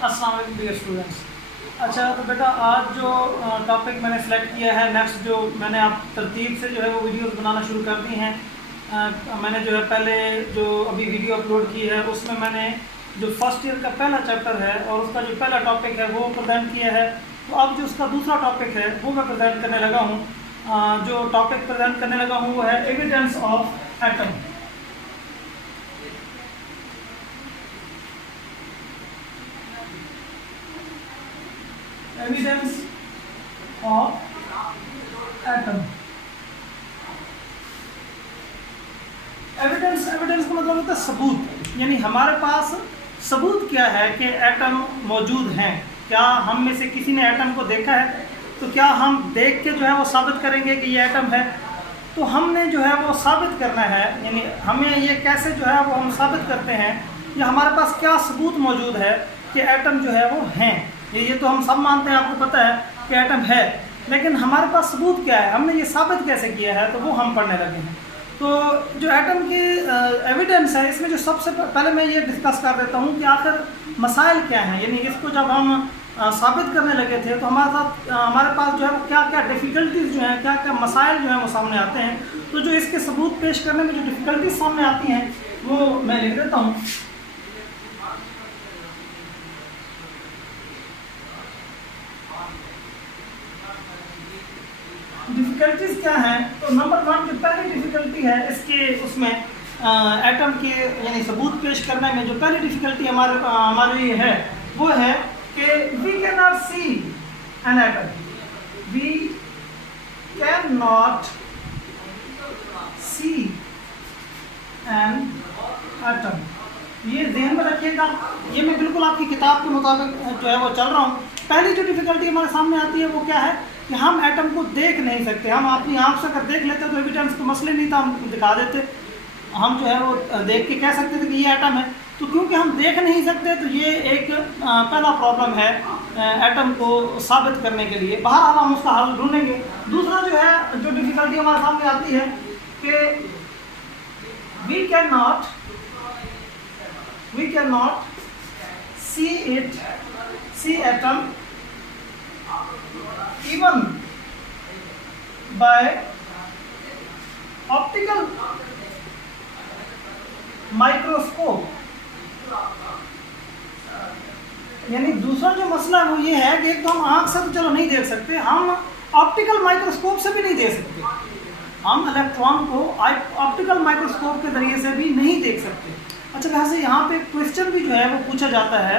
अस्सलाम वालेकुम dear students. अच्छा तो बेटा आज जो टॉपिक मैंने सेलेक्ट किया है, नेक्स्ट जो मैंने आप तरतीब से जो है वो वीडियोस बनाना शुरू कर दी हैं। मैंने जो है पहले जो अभी वीडियो अपलोड की है उसमें मैंने जो फर्स्ट ईयर का पहला चैप्टर है और उसका जो पहला टॉपिक है वो प्रेजेंट किया है। तो अब जो उसका दूसरा टॉपिक है वो मैं प्रेजेंट करने लगा हूँ। जो टॉपिक प्रेजेंट करने लगा हूँ वो है evidence of atom. Evidence of atom. Evidence का मतलब होता है सबूत, यानी हमारे पास सबूत क्या है कि एटम मौजूद हैं। क्या हम में से किसी ने एटम को देखा है? तो क्या हम देख के जो है वो साबित करेंगे कि ये एटम है? तो हमने जो है वो साबित करना है, यानी हमें ये कैसे जो है वो हम साबित करते हैं या हमारे पास क्या सबूत मौजूद है कि एटम जो है वो हैं। ये तो हम सब मानते हैं, आपको पता है कि एटम है, लेकिन हमारे पास सबूत क्या है, हमने ये साबित कैसे किया है, तो वो हम पढ़ने लगे हैं। तो जो एटम की एविडेंस है इसमें जो सबसे पहले मैं ये डिस्कस कर देता हूँ कि आखिर मसाइल क्या हैं। यानी इसको जब हम साबित करने लगे थे तो हमारे पास जो है वो क्या क्या डिफ़िकल्टीज़ जो हैं, क्या क्या मसाइल जो हैं वो सामने आते हैं। तो जो इसके सबूत पेश करने में जो डिफ़िकल्टीज सामने आती हैं वो मैं लिख देता हूँ। डिफ़िकल्टीज क्या हैं? तो नंबर 1 जो पहली डिफ़िकल्टी है इसके उसमें एटम के यानी सबूत पेश करने में जो पहली डिफ़िकल्टी हमारे लिए है वो है कि we can not see an atom. We can not see an atom. ये ध्यान में रखिएगा, ये मैं बिल्कुल आपकी किताब के मुताबिक जो है वो चल रहा हूँ। पहली जो डिफ़िकल्टी हमारे सामने आती है वो क्या है कि हम एटम को देख नहीं सकते। हम अपनी आँख से अगर देख लेते तो एविडेंस तो मसले नहीं था, हम दिखा देते, हम जो है वो देख के कह सकते थे कि ये एटम है। तो क्योंकि हम देख नहीं सकते तो ये एक पहला प्रॉब्लम है एटम को साबित करने के लिए। बहरहाल हम उसका हल ढूंढेंगे। दूसरा जो है जो डिफ़िकल्टी हमारे सामने आती है कि we can not see atom even by optical microscope। यानी दूसरा जो मसला है वो ये है कि एक तो हम आँख से तो चलो नहीं देख सकते, हम ऑप्टिकल माइक्रोस्कोप से भी नहीं देख सकते। हम इलेक्ट्रॉन को ऑप्टिकल माइक्रोस्कोप के जरिए से भी नहीं देख सकते। अच्छा, वैसे यहाँ पे क्वेश्चन भी जो है वो पूछा जाता है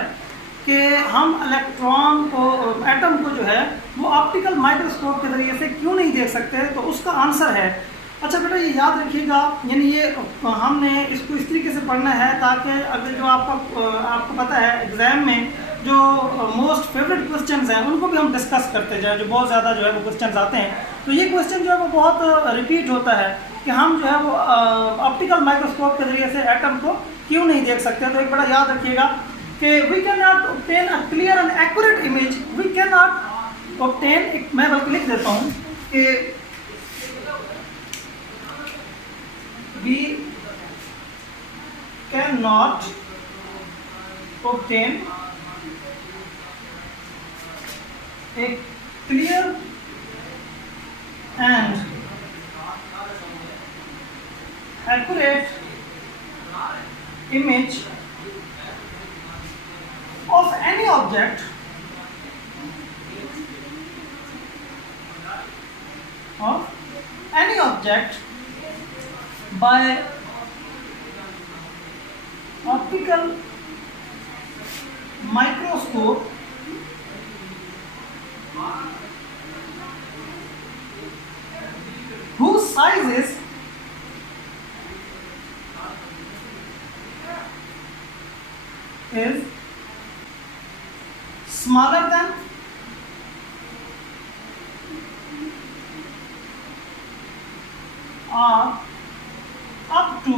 कि हम इलेक्ट्रॉन को, एटम को जो है वो ऑप्टिकल माइक्रोस्कोप के ज़रिए से क्यों नहीं देख सकते? तो उसका आंसर है, अच्छा बेटा ये याद रखिएगा, यानी ये हमने इसको इस तरीके से पढ़ना है ताकि अगर जो आपको पता है एग्ज़ाम में जो मोस्ट फेवरेट क्वेश्चंस हैं उनको भी हम डिस्कस करते जाए, जो बहुत ज़्यादा जो है वो क्वेश्चंस आते हैं। तो ये क्वेश्चन जो है वो बहुत रिपीट होता है कि हम जो है वो ऑप्टिकल माइक्रोस्कोप के ज़रिए से एटम को क्यों नहीं देख सकते। तो एक बड़ा याद रखिएगा कि we cannot obtain a clear and accurate image। we cannot obtain, मैं बल्कि लिख देता हूँ कि we cannot obtain a clear and accurate image of any object by optical microscope whose size is smaller than or up to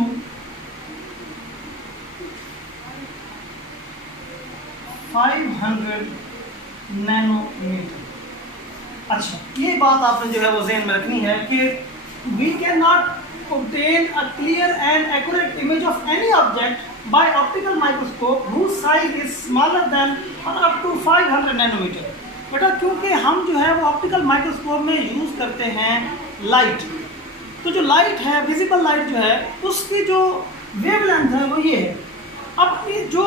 500 nanometre. अच्छा, ये बात आपने जो है वो ज़हन में रखनी है कि we can not obtain a clear and accurate image of any object by optical microscope whose size is smaller than or up to 500 nanometre. बेटा क्योंकि हम जो है वो ऑप्टिकल माइक्रोस्कोप में यूज़ करते हैं लाइट, तो जो लाइट है, विजिबल लाइट जो है, उसकी जो वेवलेंथ है वो ये है। अब ये जो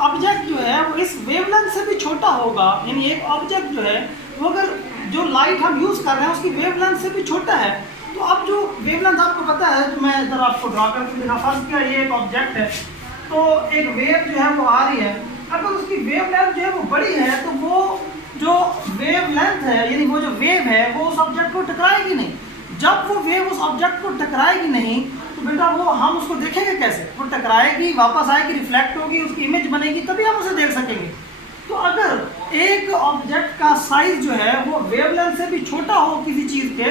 ऑब्जेक्ट जो है वो इस वेवलेंथ से भी छोटा होगा, यानी एक ऑब्जेक्ट जो है वो अगर जो लाइट हम यूज़ कर रहे हैं उसकी वेवलेंथ से भी छोटा है, तो अब जो वेवलेंथ आपको पता है, तो मैं इधर आपको ड्रा करके दिखा। फर्स्ट क्या, ये एक ऑब्जेक्ट है, तो एक वेव जो है वो आ रही है, अगर उसकी वेवलेंथ जो है वो बड़ी है तो वो जो वेवलेंथ है, यानी वो जो वेव है वो उस ऑब्जेक्ट को टकराएगी नहीं। जब वो वेव उस ऑब्जेक्ट को टकराएगी नहीं तो बेटा वो हम उसको देखेंगे कैसे? वो टकराएगी, वापस आएगी, रिफ्लेक्ट होगी, उसकी इमेज बनेगी, तभी हम उसे देख सकेंगे। तो अगर एक ऑब्जेक्ट का साइज जो है वो वेवलेंथ से भी छोटा हो किसी चीज़ के,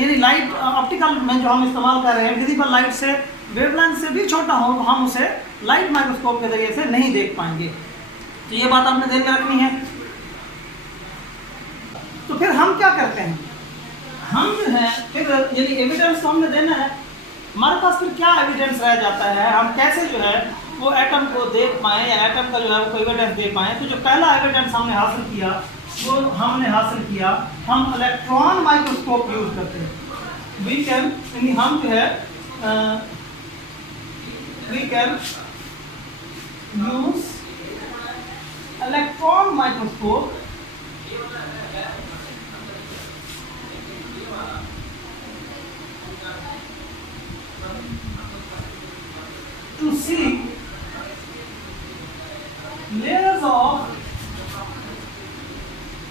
यानी लाइट ऑप्टिकल में जो हम इस्तेमाल कर रहे हैं विजिबल लाइट से वेवलेंथ से भी छोटा हो, तो हम उसे लाइट माइक्रोस्कोप के जरिए से नहीं देख पाएंगे। तो ये बात आपने ध्यान में रखनी है। तो फिर हम क्या करते हैं, हम जो है फिर यानी एविडेंस तो हमने देना है, हमारे पास फिर क्या एविडेंस रह जाता है, हम कैसे जो है वो एटम को देख पाएँ या एटम का जो है वो एविडेंस दे पाएँ। तो जो पहला एविडेंस हमने हासिल किया वो हमने हासिल किया, हम इलेक्ट्रॉन माइक्रोस्कोप यूज़ करते हैं। वी कैन, यानी हम जो है we can use electron microscope to see layers of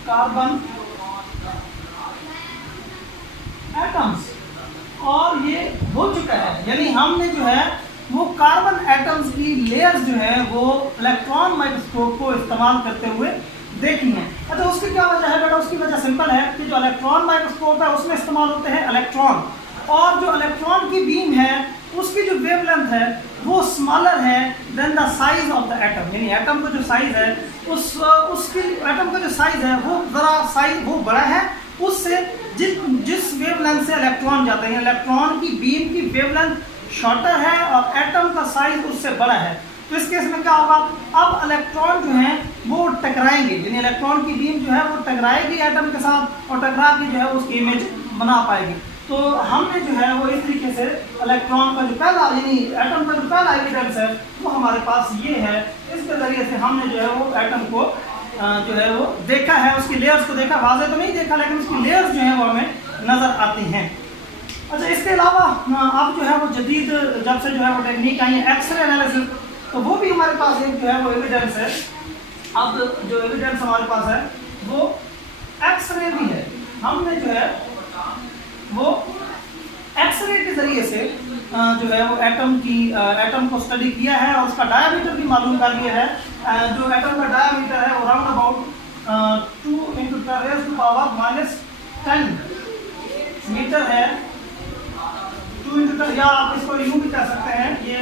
carbon atoms। और ये हो चुका है, यानी हमने जो है वो कार्बन एटम्स की लेयर्स जो है वो इलेक्ट्रॉन माइक्रोस्कोप को इस्तेमाल करते हुए देखी हैं। अच्छा, उसकी क्या वजह है बेटा? उसकी वजह सिंपल है कि जो इलेक्ट्रॉन माइक्रोस्कोप है उसमें इस्तेमाल होते हैं इलेक्ट्रॉन, और जो इलेक्ट्रॉन की बीम है उसकी जो वेवलेंथ है वो स्मॉलर है than the size of the atom, यानी एटम का जो साइज है उसकी एटम का जो साइज है वो ज़रा साइज वो बड़ा है उससे जिस वेवलेंथ से इलेक्ट्रॉन जाते हैं। इलेक्ट्रॉन की बीम की वेवलेंथ शॉर्टर है और एटम का साइज उससे बड़ा है। तो इस केस में क्या होगा, अब इलेक्ट्रॉन जो है वो टकराएंगे, यानी इलेक्ट्रॉन की बीम जो है वो टकराएगी एटम के साथ और टकरा के जो है उसकी इमेज बना पाएगी। तो हमने जो है वो इस तरीके से इलेक्ट्रॉन का जो पहला, यानी एटम का जो पहला एविडेंस है वो हमारे पास ये है। इसके ज़रिए से हमने जो है वो एटम को जो है वो देखा है, उसकी लेयर्स को देखा, वाज़े तो नहीं देखा लेकिन उसकी लेयर्स जो है वो हमें नज़र आती हैं। अच्छा, इसके अलावा अब जो है वो जदीद जब से जो है वो टेक्निक आई है एक्सरे एनालिसिस, तो वो भी हमारे पास एक जो है वो एविडेंस है। अब जो एविडेंस हमारे पास है वो एक्सरे भी है। हमने जो है वो एक्सरे के ज़रिए से जो है वो एटम को स्टडी किया है और उसका डायमीटर भी मालूम कर लिया है। जो एटम का डायमीटर है वो राउंड अबाउट 2 × 10⁻⁻10 मीटर है। 2 × 10, या आप इसको यूँ भी कह सकते हैं, ये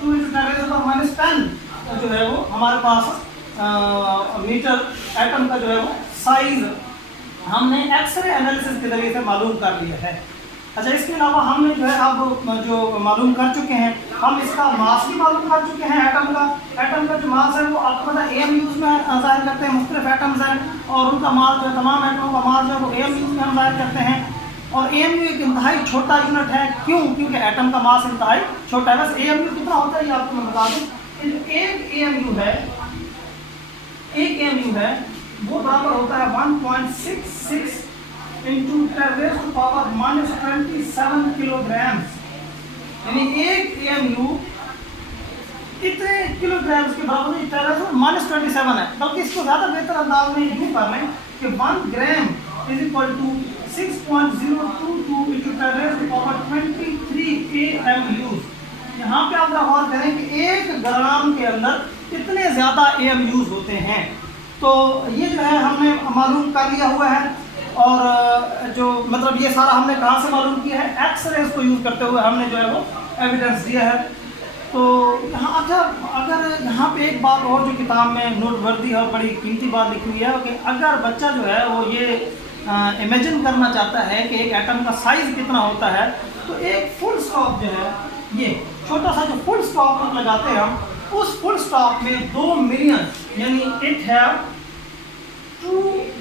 2 × 10⁻10 जो है वो हमारे पास मीटर एटम का जो है वो साइज हमने एक्सरे एनालिसिस के जरिए से मालूम कर लिया है। अच्छा, इसके अलावा हमने जो है अब जो मालूम कर चुके हैं, हम इसका मास भी मालूम कर चुके हैं एटम का जो मास है वो आपको पता AMUs में ज़ाहिर करते हैं। मुख्तलिफ एटम्स हैं और उनका मास जो है, तमाम एटमों का मास जो है वो AMUs में हम ज़ाहिर करते हैं। और AMU एक इंतहाई छोटा यूनिट है, क्यों? क्योंकि एटम का मास इंतहाई छोटा है। बस AMU कितना होता है ये आपको मैं बता दूँ। एक AMU है वो बराबर होता है 1.66 × 10⁻⁻27 किलोग्राम, यानी एक AMU इतने किलोग्राम के बराबर 10⁻⁻27 है। बल्कि इसको ज़्यादा बेहतर अंदाज में यूँ कर लें कि 1 ग्राम = 6.022 × 10⁻23 AMUs। यहाँ पे आप गौर करें कि 1 ग्राम के अंदर कितने ज़्यादा AMUs होते हैं। तो ये जो है हमने मालूम कर लिया हुआ है। और जो मतलब ये सारा हमने कहाँ से मालूम किया है, एक्सरेज को यूज़ करते हुए हमने जो है वो एविडेंस दिया है। तो यहाँ अच्छा, अगर यहाँ पे एक बात और जो किताब में नोटवर्दी और बड़ी कीमती बात लिखी हुई है कि अगर बच्चा जो है वो ये इमेजिन करना चाहता है कि एक एटम का साइज़ कितना होता है, तो एक फुल स्टॉप जो है ये छोटा सा जो फुल स्टॉप लगाते हैं हम, उस फुल स्टॉप में 2 मिलियन, यानी इट हैव 2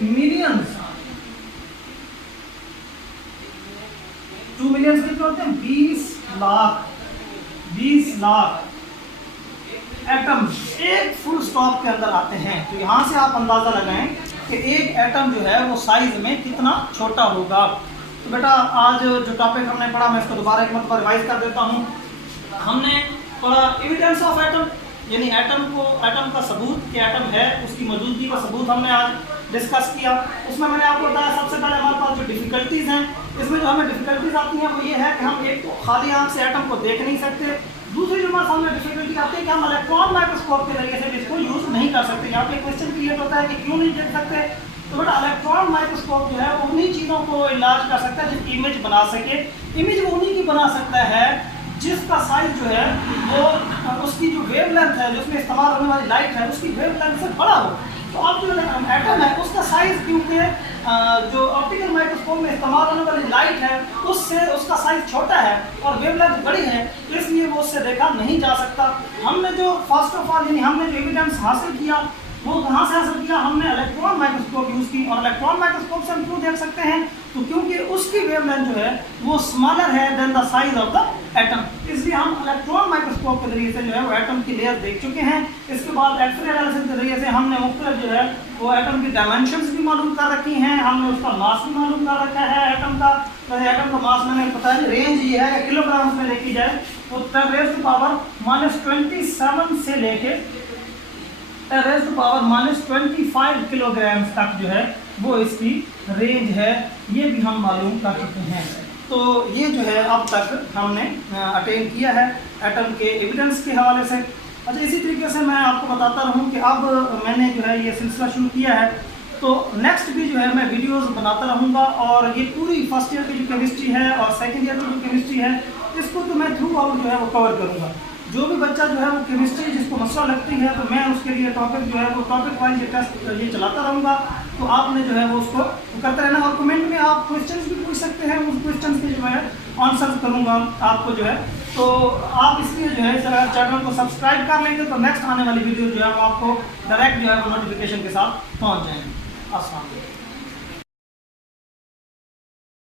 मिलियन, 2 मिलियन कितने होते हैं? 20 लाख एटम एक फुल स्टॉप के अंदर आते हैं। तो यहाँ से आप अंदाज़ा लगाएं कि एक एटम जो है वो साइज में कितना छोटा होगा। तो बेटा आज जो टॉपिक हमने पढ़ा, मैं इसको दोबारा एक मरतबा रिवाइज कर देता हूँ। हमने पढ़ा एविडेंस ऑफ एटम, यानी एटम का सबूत कि एटम है, उसकी मौजूदगी का सबूत हमने आज डिस्कस किया। उसमें मैंने आपको बताया सबसे पहले हमारे पास जो डिफ़िकल्टीज़ हैं, इसमें जो हमें डिफ़िकल्टीज़ आती हैं वो ये है कि हम एक तो खाली आंख से एटम को देख नहीं सकते, दूसरी जो हमारे सामने डिफिकल्टी आती है कि हम इलेक्ट्रॉन माइक्रोस्कोप के जरिए से इसको यूज़ नहीं कर सकते। यहाँ पे क्वेश्चन क्रिएट होता है कि क्यों नहीं देख सकते। तो बेटा इलेक्ट्रॉन माइक्रोस्कोप जो है वो उन्हीं चीज़ों को इलाज कर सकता है जिसकी इमेज बना सके। इमेज वो उन्हीं की बना सकता है जिसका साइज जो है वो उसकी जो वेवलेंथ है, जो उसमें इस्तेमाल होने वाली लाइट है, उसकी वेवलेंथ से बड़ा हो। तो अब जो एटम है उसका साइज, क्योंकि जो ऑप्टिकल माइक्रोस्कोप में इस्तेमाल होने वाली लाइट है उससे उसका साइज छोटा है और वेवलेंथ बड़ी है, इसलिए वो उससे देखा नहीं जा सकता। हमने जो फर्स्ट ऑफ ऑल यानी हमने जो एविडेंस हासिल किया वो कहाँ से हासिल किया? हमने इलेक्ट्रॉन माइक्रोस्कोप यूज़ की। और इलेक्ट्रॉन माइक्रोस्कोप से हम क्यों देख सकते हैं? तो क्योंकि उसकी वेवलेंथ जो है वो स्मॉलर है than the size of the atom, इसलिए हम इलेक्ट्रॉन माइक्रोस्कोप के जरिए से जो है वो एटम की लेयर देख चुके हैं। इसके बाद एक्सरे एनालिसिस के जरिए से हमने मुख्तलिफ जो है वो एटम की डायमेंशंस भी मालूम कर रखी हैं, हमने उसका मास भी मालूम कर रखा है एटम का। वैसे एटम का मास मैंने पता है रेंज ये है कि किलोग्राम्स में देखी जाए तो 10⁻⁻27 से लेके 10⁻⁻25 किलोग्राम तक जो है वो इसकी रेंज है, ये भी हम मालूम कर चुके हैं। तो ये जो है अब तक हमने अटेन किया है एटम के एविडेंस के हवाले से। अच्छा, इसी तरीके से मैं आपको बताता रहूँ कि अब मैंने जो है ये सिलसिला शुरू किया है, तो नेक्स्ट भी जो है मैं वीडियोस बनाता रहूँगा और ये पूरी फर्स्ट ईयर की जो केमिस्ट्री है और सेकेंड ईयर की जो केमिस्ट्री है इसको तो मैं थ्रू आउट जो है वो कवर करूँगा। जो भी बच्चा जो है वो केमिस्ट्री जिसको मसला लगती है तो मैं उसके लिए टॉपिक जो है वो टॉपिक वाइज ये टेस्ट ये चलाता रहूँगा। तो आपने जो है वो उसको करते रहना और कमेंट में आप क्वेश्चंस भी पूछ सकते हैं, उस क्वेश्चंस के जो है आंसर करूँगा आपको जो है। तो आप इसलिए जो है चैनल को सब्सक्राइब कर लेंगे तो नेक्स्ट आने वाली वीडियो जो है वो आपको डायरेक्ट जो है वो नोटिफिकेशन के साथ पहुँच जाएंगे। अस्सलाम वालेकुम।